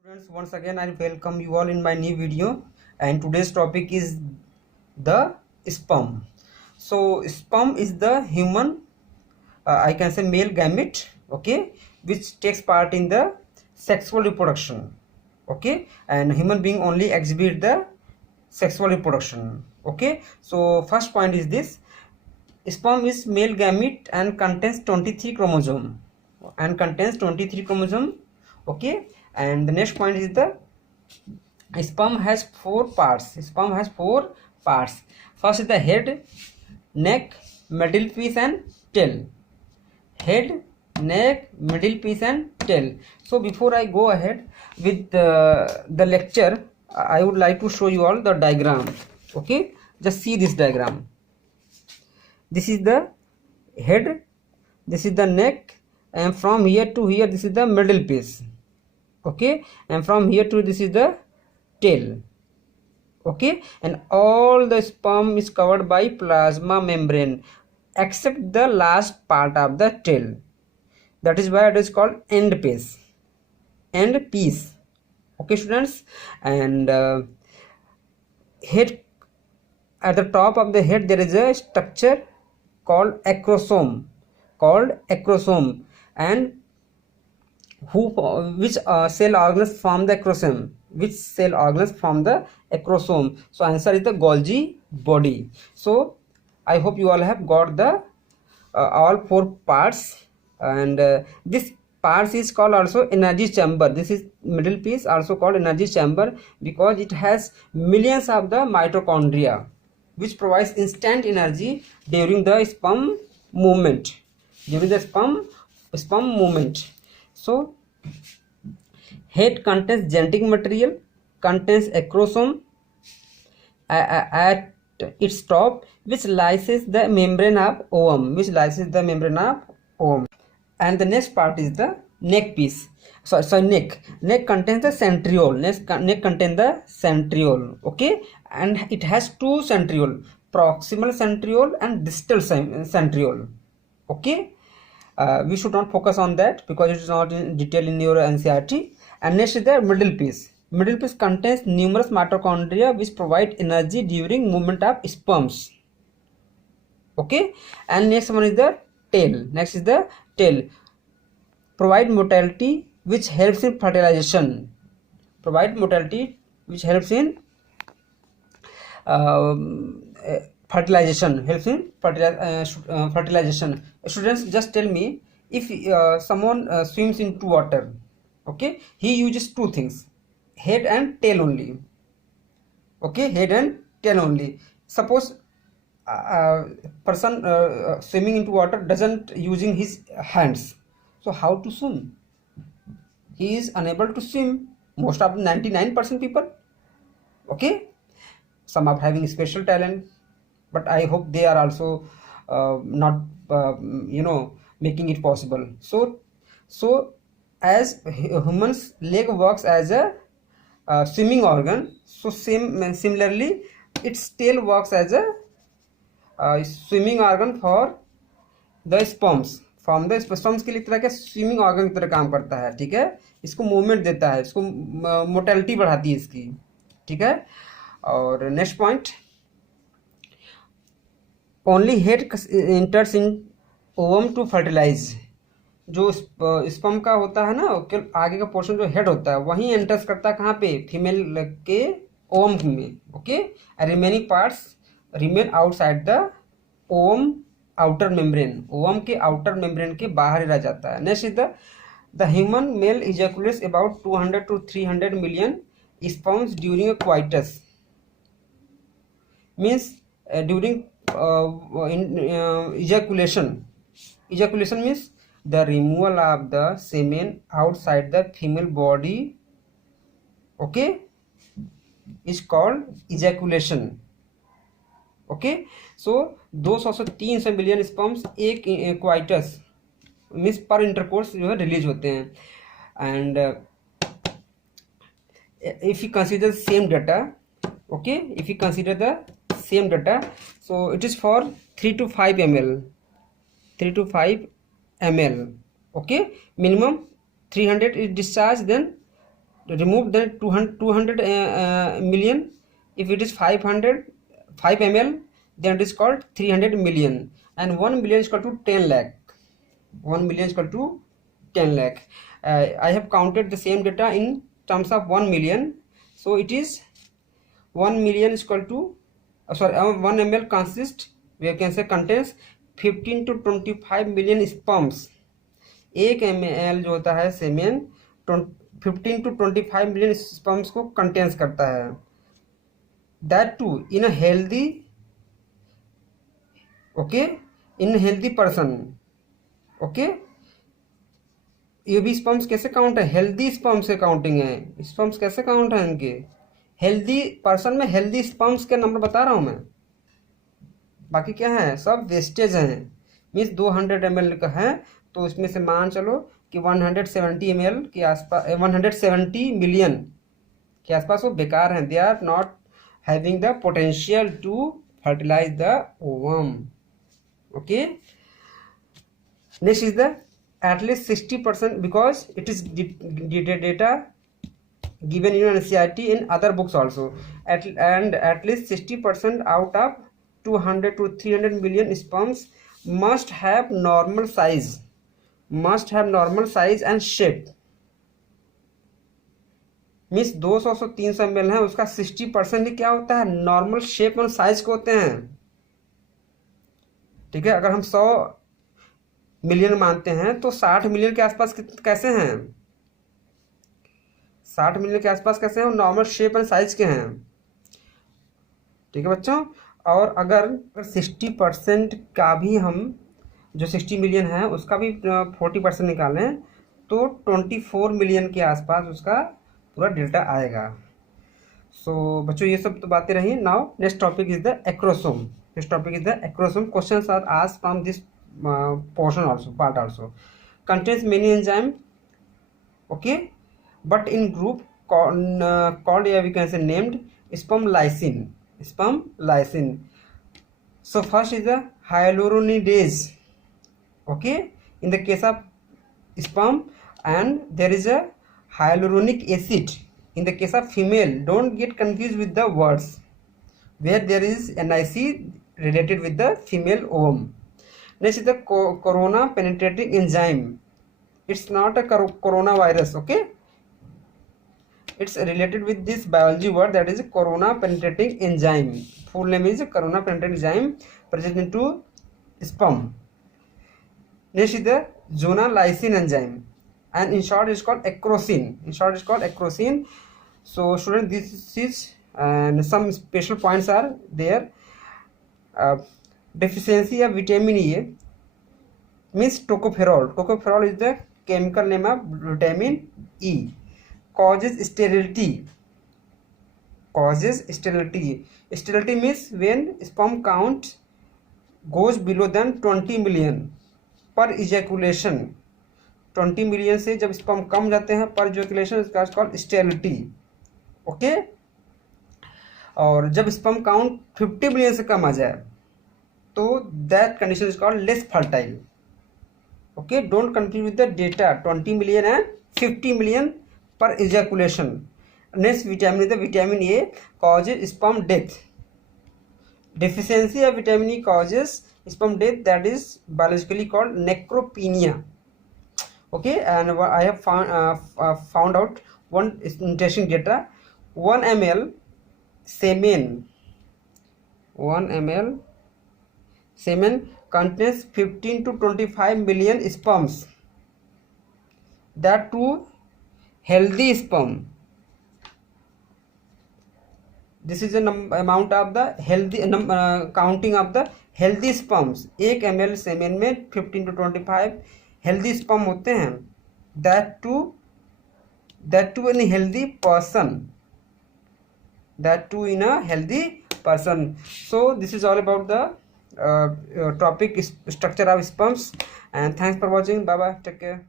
Students, once again I welcome you all in my new video, and today's topic is the sperm. So sperm is the human, I can say male gamete, okay, which takes part in the sexual reproduction, okay, and human being only exhibit the sexual reproduction, okay. So first point is this: sperm is male gamete and contains 23 chromosome okay. And the next point is the sperm has four parts. First is the head, neck, middle piece and tail. Head, neck, middle piece and tail. So before I go ahead with the lecture, I would like to show you all the diagram, okay. Just see this diagram. This is the head, this is the neck, and from here to here this is the middle piece, okay, and from here to this is the tail, okay. And all the sperm is covered by plasma membrane except the last part of the tail. That is why it is called end piece, okay students. And head, at the top of the head there is a structure called acrosome, and which cell organs form the acrosome, so answer is the Golgi body. So I hope you all have got the all four parts, and this parts is called also energy chamber. This is middle piece also called energy chamber because it has millions of the mitochondria which provides instant energy during the sperm movement, So head contains genetic material, contains acrosome at its top, which lyses the membrane of ovum, and the next part is the neck piece. Neck contains the centriole, okay, and it has two centriole, proximal centriole and distal centriole, okay. We should not focus on that because it is not in detail in your NCERT. And next is the middle piece. Middle piece contains numerous mitochondria which provide energy during movement of sperms, okay. And next one is the tail. Provide motility which helps in fertilization. Fertilization. Students, just tell me, if someone swims into water, okay, he uses two things, head and tail only, okay. Suppose person swimming into water doesn't using his hands, so how to swim? He is unable to swim. Most of 99% people, okay. Some are having special talent, but I hope they are also not making it possible. So as humans leg works as a swimming organ, so similarly its tail works as a swimming organ for the sperms. Sperms के लिए तरह का swimming organ की तरह काम करता है, ठीक है. इसको मूवमेंट देता है, इसको मोटिलिटी बढ़ाती है इसकी, ठीक है. और next point, only head enters in ovum to fertilize. जो स्पर्म का होता है ना, आगे का पोर्शन जो हेड होता है वहीं एंटर्स करता है, कहाँ पे? फीमेल के ओवम में, okay. Remaining parts remain outside the ovum outer membrane. Ovum के आउटर मेम्ब्रेन के बाहर रह जाता है. Next is the human male ejaculates about 200 to 300 million sperms during a coitus. Means during ejaculation means the removal of the semen outside the female body, okay, is called ejaculation, okay. So 200 से 300 million sperms एक coitus means पर intercourse जो है release होते हैं. And if you consider the same data, okay, so it is for 3 to 5 ml, okay. Minimum 300 is discharged, then remove the 200 million. If it is 5 ml, then it is called 300 million, and 1 million is equal to 10 lakh. 1 million is equal to 10 lakh. I have counted the same data in terms of 1 million. So it is 1 million is equal to 1 ml consists, we can say contains 15 to 25 million sperms. 1 ml जो होता है semen 15 to 25 million sperms को contains करता है. That too in a healthy, okay, in a healthy person. Okay, ये भी sperms कैसे count है? हेल्दी स्पर्म्स से काउंटिंग है. स्पर्म्स कैसे काउंट है इनके? हेल्दी पर्सन में हेल्दी स्पर्म्स के नंबर बता रहा हूं मैं. बाकी क्या है? सब वेस्टेज हैं. मीन्स 200 ml का है तो इसमें से मान चलो कि 170 ml के आसपास, 170 मिलियन के आसपास वो बेकार हैं. They are not having the potential to fertilize the ovum. Okay, next is the at least 60%, because it is data given in NCERT in other books also, and at least 60% out of 200 to 300 million sperms must have normal size, and shape. Means 200 से 300 ml है, उसका 60% ही क्या होता है? Normal shape और size को होते हैं. ठीक है, अगर हम 100 मिलियन मानते हैं तो 60 मिलियन के आसपास कैसे हैं? 60 मिलियन के आसपास कैसे हैं? नॉर्मल शेप एंड साइज के हैं. ठीक है बच्चों. और अगर 60% का भी हम, जो 60 मिलियन है उसका भी 40% निकालें तो 24 मिलियन के आसपास उसका पूरा डेल्टा आएगा. सो बच्चों ये सब तो बातें रही. Now next topic is the acrosome. Questions are asked from this part also. Contains many enzyme, okay, but in group called, yeah, we can say named sperm lysine. So first is the hyaluronidase, okay, in the case of sperm, and there is a hyaluronic acid in the case of female. Don't get confused with the words where there is NIC related with the female ovum. Next is the corona penetrating enzyme. It's not a coronavirus, okay, it's related with this biology word, that is corona penetrating enzyme. Full name is corona penetrating enzyme present into sperm. Next is the zona lysine enzyme, and in short is called acrosine. So student, this is and some special points are there. Deficiency of vitamin E means tocopherol. Tocopherol is the chemical name of vitamin E. Causes sterility. Sterility means when sperm count goes below than 20 million per ejaculation. 20 million से जब sperm कम जाते हैं पर ejaculation, इसका called sterility. Okay, और जब sperm count 50 million से कम आ जाए तो that condition is called less fertile. Okay, don't confuse with the data 20 million and 50 million per ejaculation. Next vitamin is the vitamin A, causes sperm death. Deficiency of vitamin E causes sperm death, that is biologically called necropenia. Okay, and I have found out one interesting data. 1 ml semen contains 15 to 25 million sperms. That too healthy sperm. This is the amount of the healthy counting of the healthy sperms. 1 ml semen में 15 to 25 healthy sperm होते हैं. That too in a healthy person. So this is all about the topic structure of sperms, and thanks for watching. Bye bye, take care.